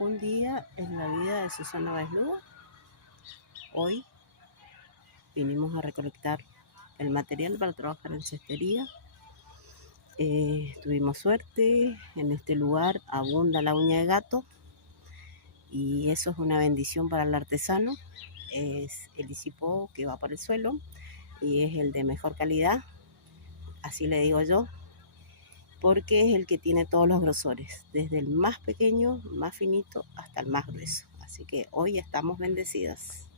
Un día en la vida de Susana Báez. Hoy vinimos a recolectar el material para trabajar en cestería. Tuvimos suerte, en este lugar abunda la uña de gato y eso es una bendición para el artesano. Es el disipó que va por el suelo y es el de mejor calidad, así le digo yo, porque es el que tiene todos los grosores, desde el más pequeño, más finito, hasta el más grueso. Así que hoy estamos bendecidas.